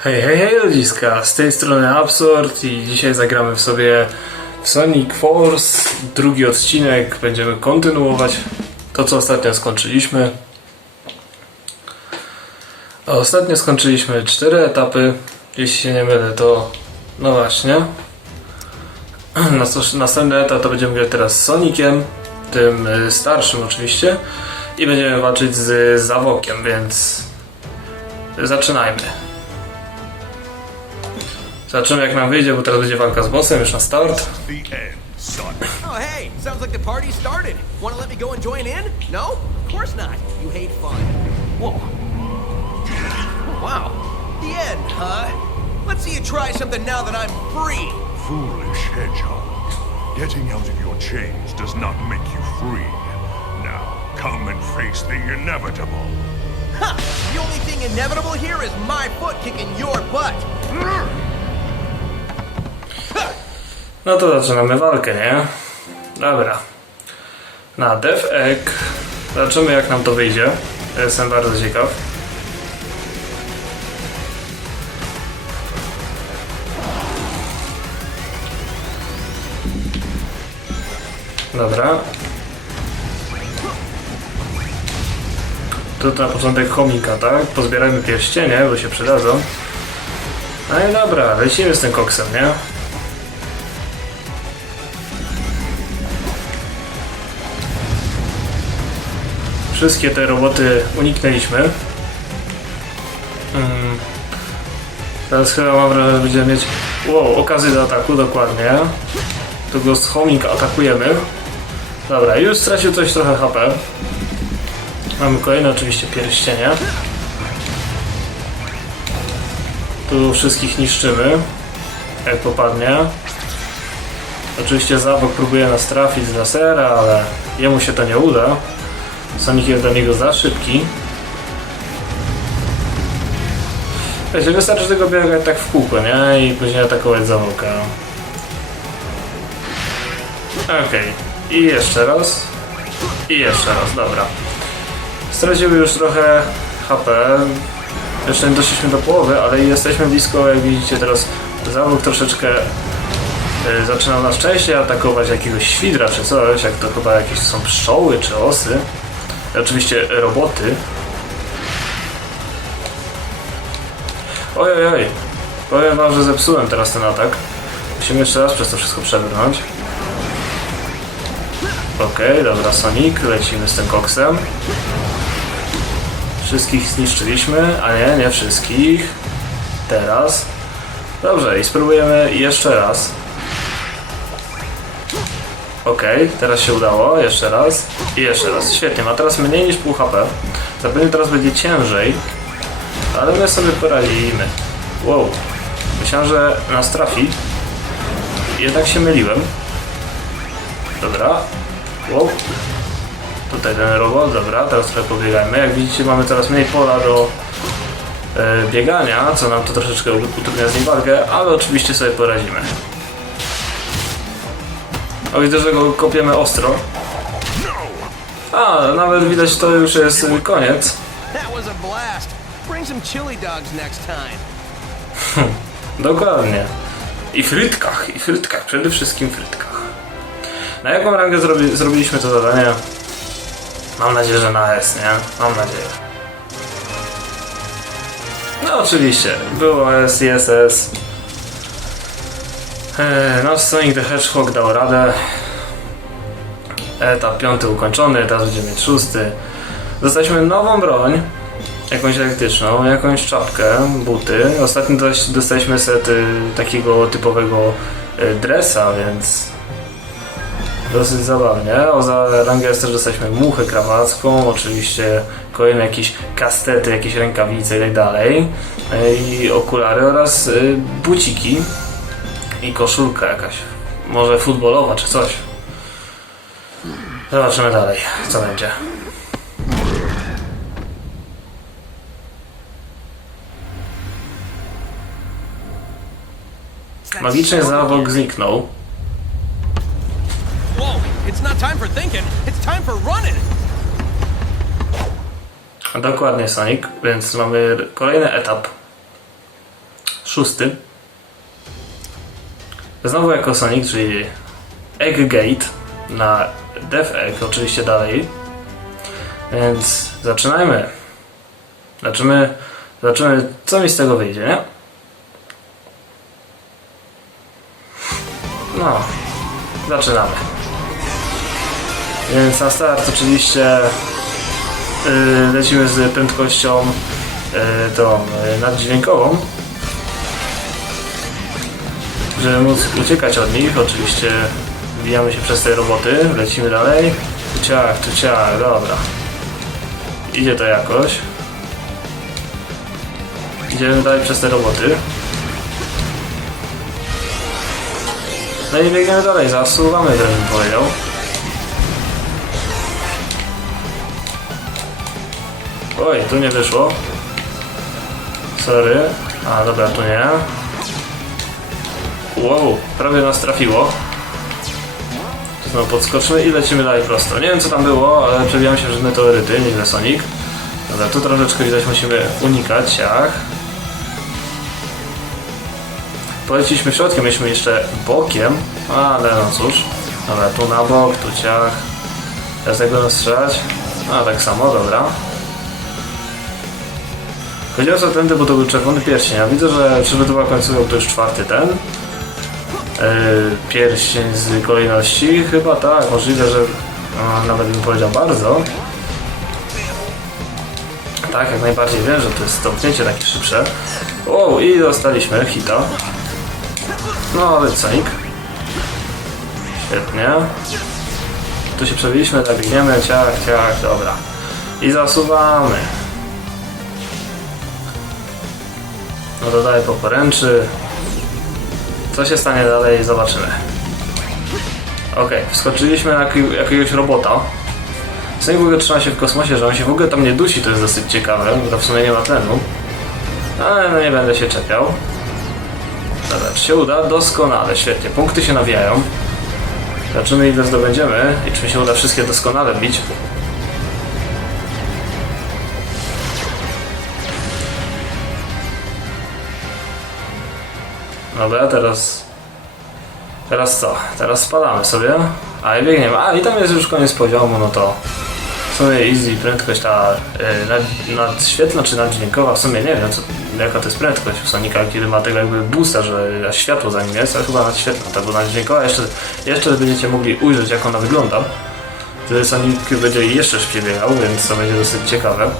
Hej, hej, hej ludziska, z tej strony Absurd i dzisiaj zagramy w sobie w Sonic Force, drugi odcinek, będziemy kontynuować to co ostatnio skończyliśmy. Ostatnio skończyliśmy cztery etapy, jeśli się nie mylę to, no właśnie. Nas- Następny etap to będziemy grać teraz z Soniciem, tym y, starszym oczywiście i będziemy walczyć z Zawokiem, więc zaczynajmy. Zobaczymy jak nam wyjdzie, bo teraz będzie walka z bossem już na start. The end. Oh, hey, sounds like the party started. Want to let me go and join in? No? Of course not. You hate fun. Whoa. Wow. The end, huh? Let's see you try something now that I'm free. Foolish hedgehog. Getting out of your chains does not make you free. Now, come and face the inevitable. Ha! The only thing inevitable here is my foot kicking your butt. No to zaczynamy walkę, nie? Dobra. Na Def Egg. Zobaczymy jak nam to wyjdzie. Jestem bardzo ciekaw. Dobra. Tu na początek chomika, tak? Pozbierajmy pierścienie, bo się przydadzą. No i dobra, lecimy z tym koksem, nie? Wszystkie te roboty uniknęliśmy. Mm. Teraz chyba mam wrażenie, że będziemy mieć wow, okazję do ataku, dokładnie. Tu go z homing atakujemy. Dobra, już stracił coś trochę HP. Mamy kolejne oczywiście pierścienie. Tu wszystkich niszczymy. Jak popadnie. Oczywiście Zawok próbuje nas trafić z lasera, ale jemu się to nie uda. Sonic jest dla niego za szybki. Wiecie, wystarczy tego biegać tak w kółko, nie? I później atakować Zawoka. Okej. I jeszcze raz. I jeszcze raz, dobra. Straciły już trochę HP. Jeszcze nie doszliśmy do połowy, ale jesteśmy blisko, jak widzicie teraz Zawód troszeczkę y, zaczyna nas częściej atakować jakiegoś świdra czy coś, jak to chyba jakieś są pszczoły czy osy. I oczywiście roboty. Oj, oj, oj. Powiem wam, że zepsułem teraz ten atak. Musimy jeszcze raz przez to wszystko przebrnąć. Okej, dobra, Sonic, lecimy z tym koksem. Wszystkich zniszczyliśmy, a nie, nie wszystkich. Teraz. Dobrze, i spróbujemy jeszcze raz. Okej, teraz się udało, jeszcze raz i jeszcze raz. Świetnie, ma teraz mniej niż pół HP. Zapewne teraz będzie ciężej, ale my sobie poradzimy. Wow, myślałem, że nas trafi. Jednak się myliłem. Dobra. Wow. Tutaj ten robot, dobra, teraz trochę pobiegajmy. Jak widzicie mamy coraz mniej pola do e, biegania, co nam to troszeczkę utrudnia z nim walkę, ale oczywiście sobie poradzimy. O, widzę, że go kopiemy ostro. A, nawet widać to już jest koniec. A time. Dokładnie. I frytkach, i frytkach, przede wszystkim frytkach. Na jaką rangę zrobi, zrobiliśmy to zadanie? Mam nadzieję, że na S, nie? Mam nadzieję. No oczywiście, było S i SS. Eee, nasz Sonic the Hedgehog dał radę. Etap piąty ukończony, teraz będziemy mieć szósty. Dostaliśmy nową broń, jakąś elektryczną, jakąś czapkę, buty. Ostatnio dostaliśmy set takiego typowego y, dresa, więc dosyć zabawnie. O za rangę też dostaliśmy muchę krawacką, oczywiście kolejne jakieś kastety, jakieś rękawice i tak dalej. Y, I okulary oraz buciki i koszulka jakaś. Może futbolowa czy coś. Zobaczymy dalej, co będzie. Magicznie zawok zniknął. Dokładnie Sonic, więc mamy kolejny etap. szósty. Znowu jako Sonic, czyli Egg Gate na Death Egg, oczywiście dalej. Więc zaczynajmy. Zobaczymy, zobaczymy co mi z tego wyjdzie, nie? No, zaczynamy. Więc na start oczywiście yy, lecimy z prędkością yy, tą yy, naddźwiękową. Żeby móc uciekać od nich, oczywiście wbijamy się przez te roboty, lecimy dalej. Ciach, tu ciach, dobra. Idzie to jakoś. Idziemy dalej przez te roboty. No i biegniemy dalej, zasuwamy, bym powiedział. Oj, tu nie wyszło. Sorry. A, dobra, tu nie. Wow, prawie nas trafiło. Znowu podskoczymy i lecimy dalej prosto. Nie wiem co tam było, ale przebijam się w meteoryty, nieźle Sonic. Dobra, tu troszeczkę widać musimy unikać, ciach. Poleciliśmy środkiem, mieliśmy jeszcze bokiem, ale no cóż. Dobra, tu na bok, tu ciach. Teraz jak będą strzelać? A, tak samo, dobra. Chodziło o tędy, bo to był czerwony pierścień, a widzę, że przygotował końcówką to już czwarty ten. Yy, pierścień z kolejności, chyba tak, możliwe, że nawet bym powiedział bardzo. Tak, jak najbardziej wiem, że to jest stąpnięcie takie szybsze. O, i dostaliśmy hita. No, ale Sonic. Świetnie. Tu się przebiliśmy, tak biegniemy, ciach, ciach, dobra. I zasuwamy. No dalej po poręczy. Co się stanie dalej, zobaczymy. Okej, wskoczyliśmy na jaki- jakiegoś robota. Sonic w ogóle trzyma się w kosmosie, że on się w ogóle tam nie dusi, to jest dosyć ciekawe, bo to w sumie nie ma tlenu. Ale no nie będę się czepiał. Dobra, czy się uda? Doskonale, świetnie. Punkty się nawijają. Zobaczymy ile zdobędziemy i czy mi się uda wszystkie doskonale bić. Dobra, teraz... Teraz co? Teraz spadamy sobie. A i biegniemy. A i tam jest już koniec poziomu, no to... W sumie easy, prędkość ta yy, nad, nadświetlna czy naddźwiękowa, w sumie nie wiem co, jaka to jest prędkość u Sonika, kiedy ma tego jakby boosta, że światło za nim jest, ale chyba nadświetlna, tak, bo naddźwiękowa jeszcze, jeszcze będziecie mogli ujrzeć jak ona wygląda. Wtedy Sonic będzie jeszcze szybciej biegał, więc to będzie dosyć ciekawe.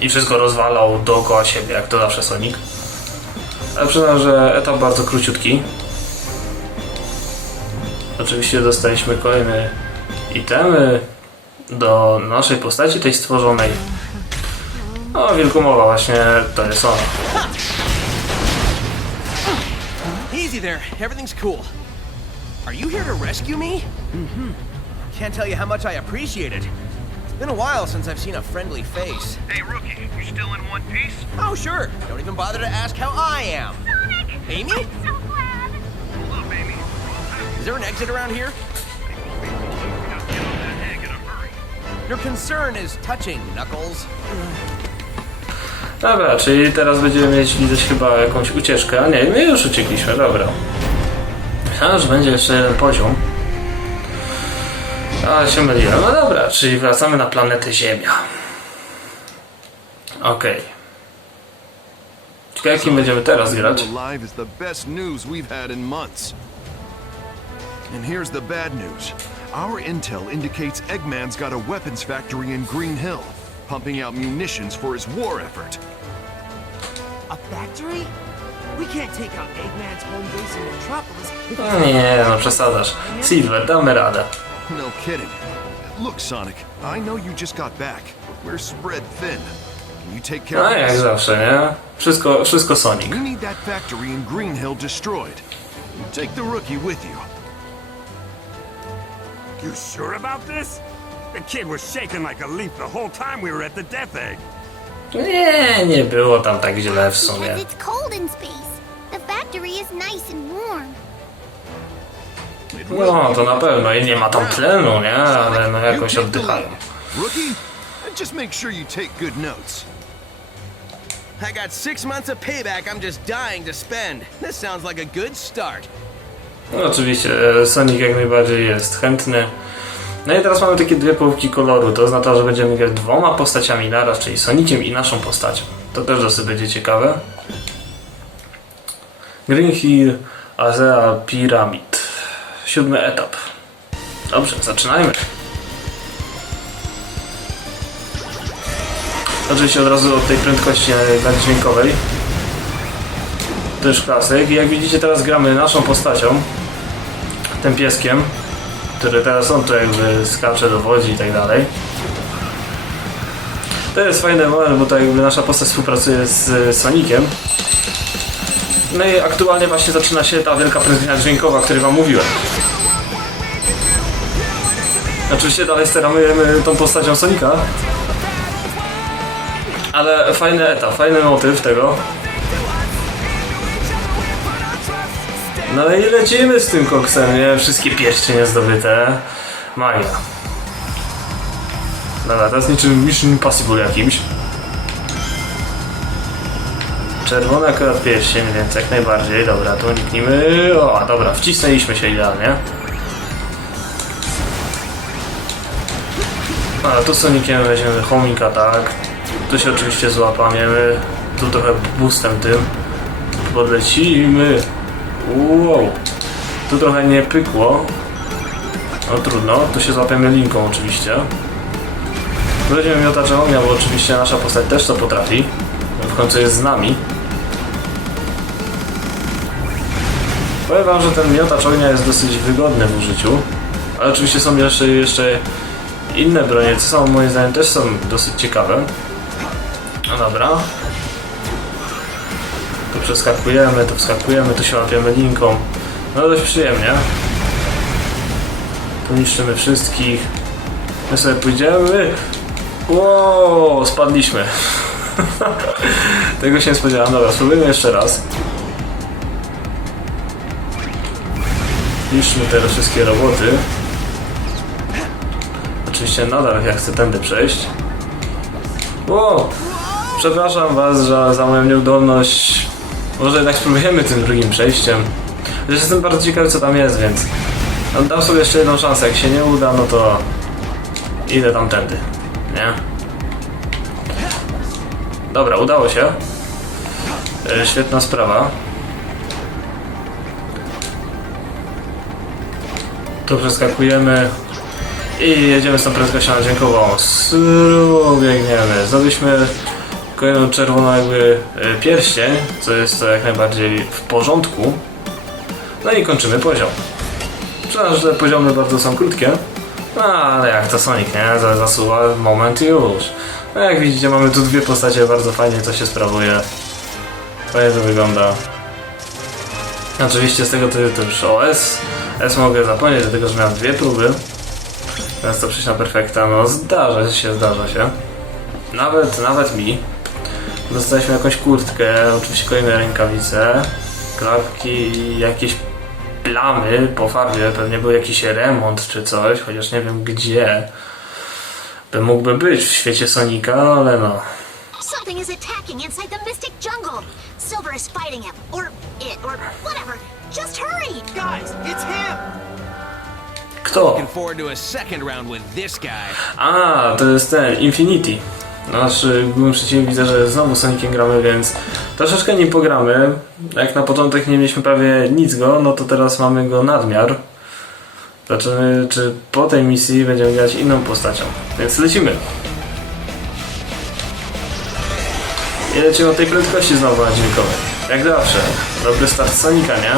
I wszystko rozwalał dookoła siebie, jak to zawsze Sonic. Przyznam, że etap bardzo króciutki. Oczywiście dostaliśmy kolejne itemy do naszej postaci, tej stworzonej. O, wielkomowa właśnie to jest ona. Easy there. Everything's cool. Are you here to rescue me? Mm-hmm. Can't tell you how much I appreciate it. It's been a while since I've seen a friendly face. Hey, rookie, you still in one piece? Oh, sure. Don't even bother to ask how I am. Sonic! Amy? I'm so glad! Hold up, Amy. Is there an exit around here? Your concern is touching, Knuckles. Dobra, czyli teraz będziemy mieć widać chyba jakąś ucieczkę. A nie, my już uciekliśmy, dobra. Myślałem, że będzie jeszcze jeden poziom. Ale się myliłem. No dobra, czyli wracamy na planetę Ziemia. Okej. Ciekawe jakim będziemy teraz grać. alive is the best news we've had in months. And here's the bad news. Our intel indicates Eggman's got a weapons factory in Green Hill, pumping out munitions for his war effort. A factory? We can't take out Eggman's home base in Metropolis No Nie, no przesadzasz. Silver, damy radę. No kidding. Look, Sonic, I know you just got back. We're spread thin. Can you take care No of jak this? zawsze, nie? Wszystko, wszystko Sonic. We need that factory in Green Hill destroyed. Take the rookie with you. You sure about this? The kid was shaking like a leaf the whole time we were at the Death Egg. Nie, nie było tam tak źle w sumie. Because it's cold in space. The factory is nice and warm. No, to na pewno. I nie ma tam tlenu, nie? Ale no jakoś oddychają. just make sure you take good notes. I got six months of payback I'm just dying to spend. This sounds like a good start. No oczywiście, e, Sonic jak najbardziej jest chętny. No i teraz mamy takie dwie połówki koloru, to oznacza, że będziemy grać dwoma postaciami naraz, czyli Soniciem i naszą postacią. To też dosyć będzie ciekawe. Green Hill Azea Pyramid. Siódmy etap. Dobrze, zaczynajmy. Oczywiście od razu od tej prędkości naddźwiękowej. To już klasyk. I jak widzicie teraz gramy naszą postacią. Tym pieskiem. Który teraz on tu jakby skacze, dowodzi i tak dalej. To jest fajny moment, bo to jakby nasza postać współpracuje z Sonikiem. No i aktualnie właśnie zaczyna się ta wielka prędkość dźwiękowa, o której wam mówiłem. Oczywiście dalej steramy tą postacią Sonika. Ale fajny etap, fajny motyw tego. No i lecimy z tym koksem, nie? Wszystkie pierścienie zdobyte. Magia. Dobra, jest niczym Mission Impossible jakimś. Czerwony akurat pierścień, więc jak najbardziej. Dobra, tu uniknijmy. O, dobra, wcisnęliśmy się idealnie. A, tu Soniciem weźmiemy homing attack. Tu się oczywiście złapamiemy. Tu trochę boostem tym. Podlecimy. Wow. Tu trochę nie pykło. No trudno, tu się złapiemy linką oczywiście. Weźmiemy miotacza ognia, bo oczywiście nasza postać też to potrafi. W końcu jest z nami. Powiem wam, że ten miotacz ognia jest dosyć wygodny w użyciu. Ale oczywiście są jeszcze, jeszcze inne bronie, co są moim zdaniem też są dosyć ciekawe. No dobra. Tu przeskakujemy, tu wskakujemy, tu się łapiemy linką. No dość przyjemnie. Tu niszczymy wszystkich. My sobie pójdziemy. Wow, spadliśmy. Tego się nie spodziewałem. Dobra, spróbujmy jeszcze raz. Niszczmy te wszystkie roboty. Oczywiście nadal ja chcę tędy przejść. Wow! Przepraszam was za, za moją nieudolność. Może jednak spróbujemy tym drugim przejściem. Chociaż jestem bardzo ciekawy co tam jest, więc no, dam sobie jeszcze jedną szansę. Jak się nie uda, no to idę tamtędy. Nie? Dobra, udało się. E, świetna sprawa. Tu przeskakujemy i jedziemy z tą prędkością dźwiękową. Sru, biegniemy. Zdobyliśmy kolejną czerwoną jakby e, pierścień, co jest jak najbardziej w porządku. No i kończymy poziom. Przyznam, że te poziomy bardzo są krótkie, no, ale jak to Sonic, nie? Za- Zasuwa moment i już. No jak widzicie mamy tu dwie postacie, bardzo fajnie to się sprawuje. Fajnie to wygląda. Oczywiście z tego to, to już o S. Mogę zapomnieć, dlatego że miałem dwie próby. Teraz to przejść na perfekta, no zdarza się, zdarza się. Nawet, nawet mi. Dostaliśmy jakąś kurtkę, oczywiście kolejne rękawice, klapki i jakieś plamy po farbie. Pewnie był jakiś remont czy coś, chociaż nie wiem gdzie. By mógłby być w świecie Sonika, ale no. Something is attacking inside the Mystic Jungle. Silver is fighting him, or it, or whatever. Just hurry! Guys, it's him! Kto? Looking forward to a second round with this guy. A, to jest ten, Infinity. Nasz y, główny przeciwnik widzę, że znowu Soniciem gramy, więc troszeczkę nim pogramy. Jak na początek nie mieliśmy prawie nic go, no to teraz mamy go nadmiar. Zobaczymy, czy po tej misji będziemy grać inną postacią. Więc lecimy. I lecimy od tej prędkości znowu na dźwiękowej. Jak zawsze. Dobry start Sonika, nie?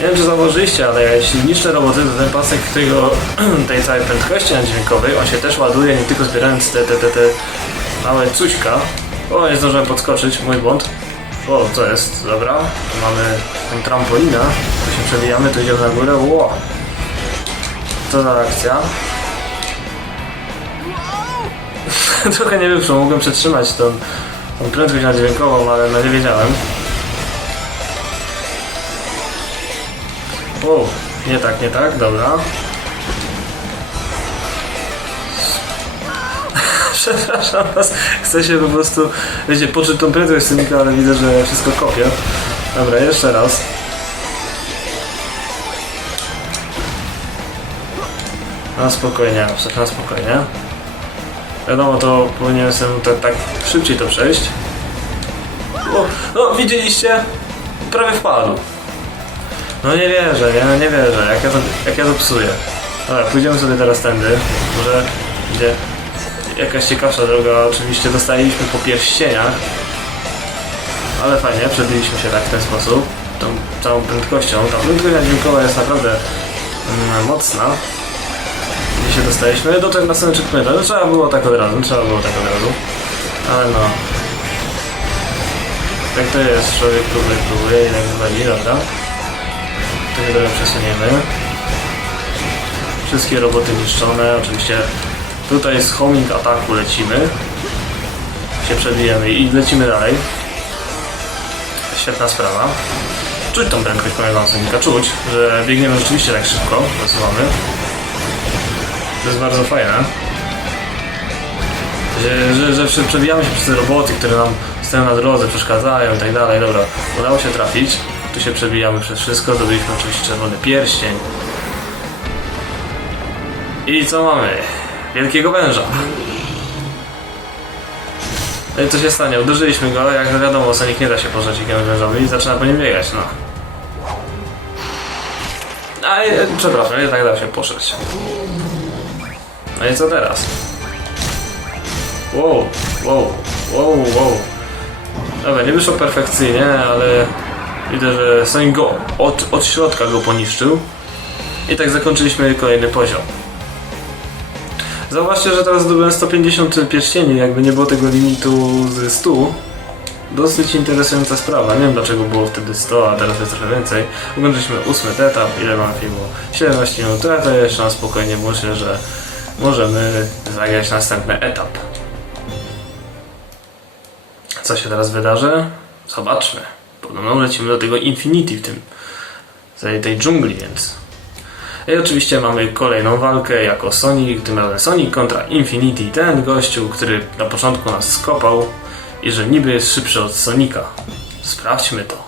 Nie wiem czy zauważyliście, ale jeśli niszczę roboty, to ten pasek tego, tej całej prędkości dźwiękowej, on się też ładuje, nie tylko zbierając te, te, te, te małe cuśka. O, nie zdążyłem podskoczyć, mój błąd. O, co jest? Dobra, tu mamy tą trampolinę, tu się przewijamy, tu idziemy na górę, ło! Co za akcja? Trochę nie wyszło, mogłem przetrzymać tą, tą prędkość dźwiękową, ale no nie wiedziałem. O, nie tak, nie tak, dobra. Przepraszam was, chcę się po prostu, wiecie, poczuć tą prędkość Sonika, ale widzę, że wszystko kopię. Dobra, jeszcze raz. Na spokojnie, na na spokojnie. Wiadomo, to powinienem sobie tak, tak szybciej to przejść. O, no, widzieliście? Prawie wpadł. No nie wierzę, nie, no nie wierzę, jak ja to, jak ja to psuję. Dobra, pójdziemy sobie teraz tędy. Może gdzie jakaś ciekawsza droga, oczywiście dostaliśmy po pierścieniach. Ale fajnie, przebiliśmy się tak w ten sposób. Tą całą prędkością. Ta prędkość dźwiękowa jest naprawdę mm, mocna. Się dostaliśmy do tego na samym checkpointa. No trzeba było tak od razu, trzeba było tak od razu. Ale no. Tak to jest, człowiek próbuje, próbuje i tak wywali, dobra. To się trochę przesuniemy. Wszystkie roboty niszczone, oczywiście tutaj z homing ataku lecimy. Się przebijemy i lecimy dalej. Świetna sprawa. Czuć tą prędkość mojego Sonika, czuć, że biegniemy rzeczywiście tak szybko, przesuwamy. To jest bardzo fajne. Że, że, że prze- przebijamy się przez te roboty, które nam stoją na drodze, przeszkadzają i tak dalej. Dobra, udało się trafić. Tu się przebijamy przez wszystko, zdobyliśmy oczywiście czerwony pierścień. I co mamy? Wielkiego węża. No i co się stanie? Uderzyliśmy go, jak wiadomo, Sonic nie da się pożreć jakiemuś wężowi i zaczyna po nim biegać, no. A, e, przepraszam, jednak da się poszeć. No i co teraz? Wow, wow, wow, wow. Dobra, nie wyszło perfekcyjnie, ale widzę, że Sonic go od, od środka go poniszczył. I tak zakończyliśmy kolejny poziom. Zauważcie, że teraz zdobyłem 150 pierścieni, jakby nie było tego limitu z 100. Dosyć interesująca sprawa. Nie wiem dlaczego było wtedy 100, a teraz jest trochę więcej. Ukończyliśmy ósmy etap. Ile mam filmu? 17 minut. Ja to jeszcze na spokojnie myślę, że możemy zagrać następny etap. Co się teraz wydarzy? Zobaczmy. Podobno lecimy do tego Infinity w tym, tej, tej dżungli, więc i oczywiście mamy kolejną walkę jako Sonic, tym razem Sonic kontra Infinity. Ten gościu, który na początku nas skopał i że niby jest szybszy od Sonika. Sprawdźmy to.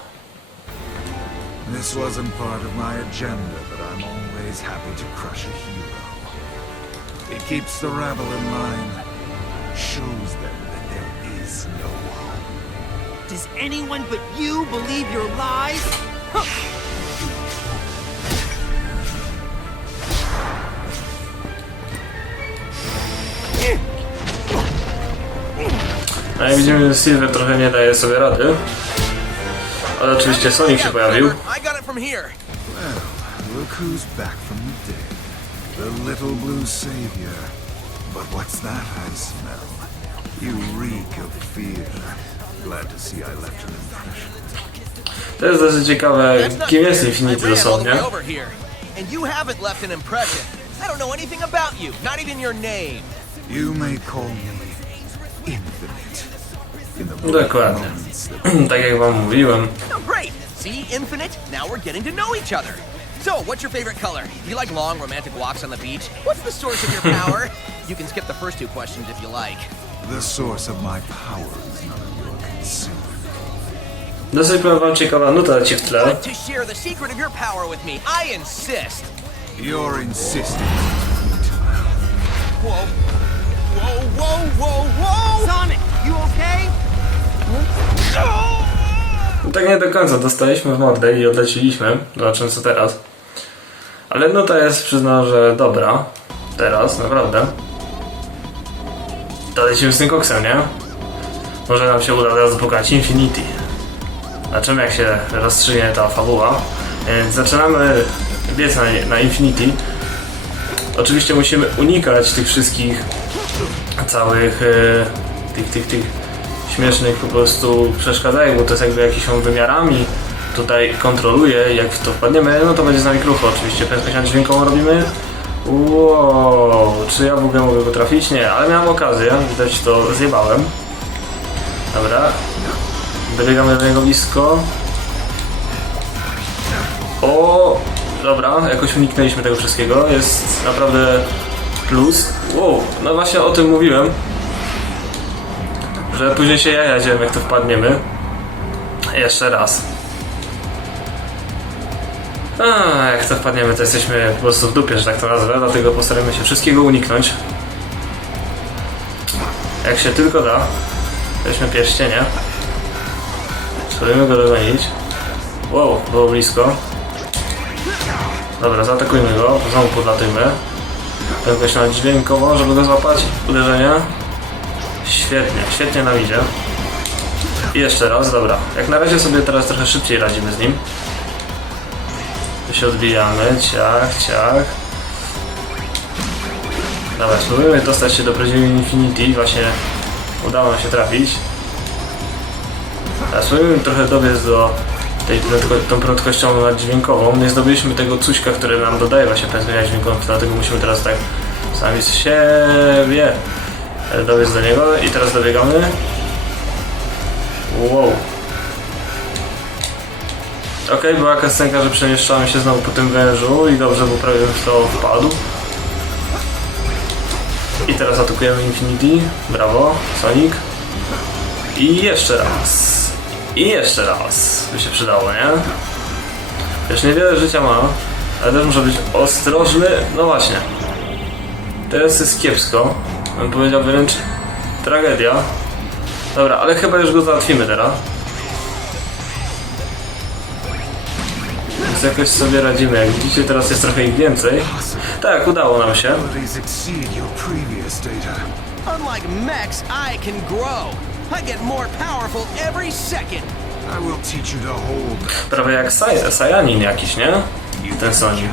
This wasn't part of my agenda, but I'm always happy to crush a hero. It keeps the rabble in line, shows them that there is no hope. Does anyone but you believe your lies? Huh. No jak widzimy, Silver trochę nie daje sobie rady. Ale oczywiście Sonic się pojawił. I got it from here. Look who's back from the dead. The little blue savior. But what's that I smell? You reek of fear. Glad to see I left an impression. To jest dosyć ciekawe, That's not kim jest fair. Infinity I ran all the dosłownie. way over here, and you haven't left an impression. I don't know anything about you, not even your name. You may call me infinite. In Dokładnie. tak jak wam mówiłem. Oh, great. See, Infinite. Now we're getting to know each other. So, what's your favorite color? Do you like long, romantic walks on the beach? What's the source of your power? you can skip the first two questions if you like. The source of my power is none of your concern. Dosyć powiem wam ciekawa nuta leci w tle. To share the secret of your power with me? I insist. Your insistence. Whoa. Whoa, whoa, whoa, whoa! Sonic, you okay? Tak nie do końca dostaliśmy w mordę i odleciliśmy. Zobaczymy co teraz. Ale nuta jest, przyznam, że dobra. Teraz, naprawdę. To lecimy z tym koksem, nie? Może nam się uda teraz pokonać Infinity. Zobaczymy jak się rozstrzygnie ta fabuła. Więc zaczynamy biec na, na Infinity. Oczywiście musimy unikać tych wszystkich całych e, tych, tych, tych śmiesznych po prostu przeszkadzajek, bo to jest jakby jakimiś on wymiarami tutaj kontroluje, jak w to wpadniemy, no to będzie z nami krucho oczywiście, prędkość dźwiękową robimy. Wow, czy ja w ogóle mogę go trafić? Nie, ale miałem okazję, widać to zjebałem. Dobra, dobiegamy do niego blisko. O, dobra, jakoś uniknęliśmy tego wszystkiego, jest naprawdę plus. Wow, no właśnie o tym mówiłem. Że później się jaja jak to wpadniemy. Jeszcze raz. A, jak to wpadniemy, to jesteśmy po prostu w dupie, że tak to nazwę, dlatego postaramy się wszystkiego uniknąć. Jak się tylko da. Weźmy pierścienie. Spróbujmy go dogonić. Wow, było blisko. Dobra, zaatakujmy go, znowu podlatujmy. Jakoś na dźwiękowo, żeby go złapać. Uderzenie. Świetnie, świetnie nam idzie. I jeszcze raz, dobra. Jak na razie sobie teraz trochę szybciej radzimy z nim. Tu się odbijamy, ciach, ciach. Dobra, spróbujemy dostać się do prawdziwej Infinity, właśnie udało nam się trafić. A spróbujemy trochę dobiec do tej tą prędkością naddźwiękową. Nie zdobyliśmy tego cuśka, który nam dodaje właśnie prędkość dźwiękową, dlatego musimy teraz tak sami z siebie dobiec do niego i teraz dobiegamy. Wow. Okej, była kastenka, że przemieszczamy się znowu po tym wężu i dobrze, bo prawie w to wpadł. I teraz atakujemy Infinity. Brawo, Sonic. I jeszcze raz. I jeszcze raz. By się przydało, nie? Już niewiele życia ma, ale też muszę być ostrożny. No właśnie. Teraz jest kiepsko. Bym powiedział wręcz tragedia. Dobra, ale chyba już go załatwimy teraz. Więc jakoś sobie radzimy. Jak widzicie, teraz jest trochę ich więcej. Tak, udało nam się. Unlike mechs, I can grow. I get more powerful every second. I will teach you to hold Prawie jak Saj Sajanin jakiś, nie? Ten Sonic.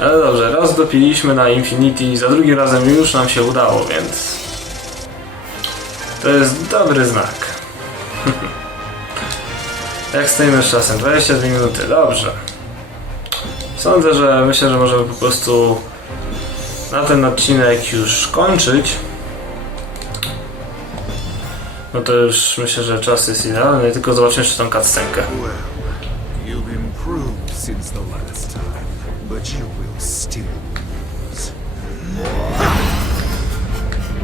Ale dobrze, raz dopiliśmy na Infinity, za drugim razem już nam się udało, więc... To jest dobry znak. Jak stoimy z czasem? 22 minuty, dobrze. Sądzę, że myślę, że możemy po prostu na ten odcinek już kończyć. No to już myślę, że czas jest idealny, tylko zobaczymy jeszcze tą cutscenkę.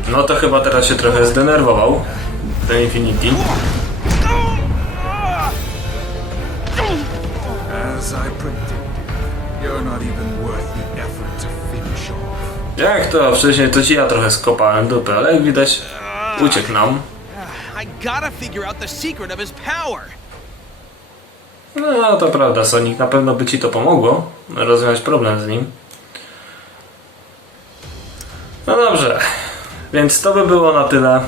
No to chyba teraz się trochę zdenerwował, ten Infinity. Jak to? Wcześniej to ci ja trochę skopałem dupę, ale jak widać uciekł nam. No to prawda, Sonic, na pewno by ci to pomogło rozwiązać problem z nim. No dobrze, więc to by było na tyle.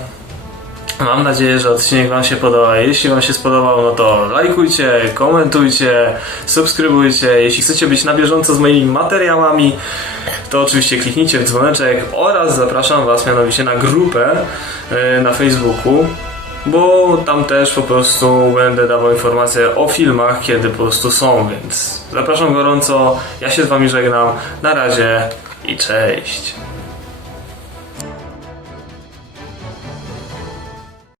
Mam nadzieję, że odcinek Wam się podoba. Jeśli Wam się spodobał, no to lajkujcie, komentujcie, subskrybujcie. Jeśli chcecie być na bieżąco z moimi materiałami, to oczywiście kliknijcie w dzwoneczek oraz zapraszam Was mianowicie na grupę yy, na Facebooku, bo tam też po prostu będę dawał informacje o filmach, kiedy po prostu są, więc zapraszam gorąco. Ja się z Wami żegnam. Na razie i cześć.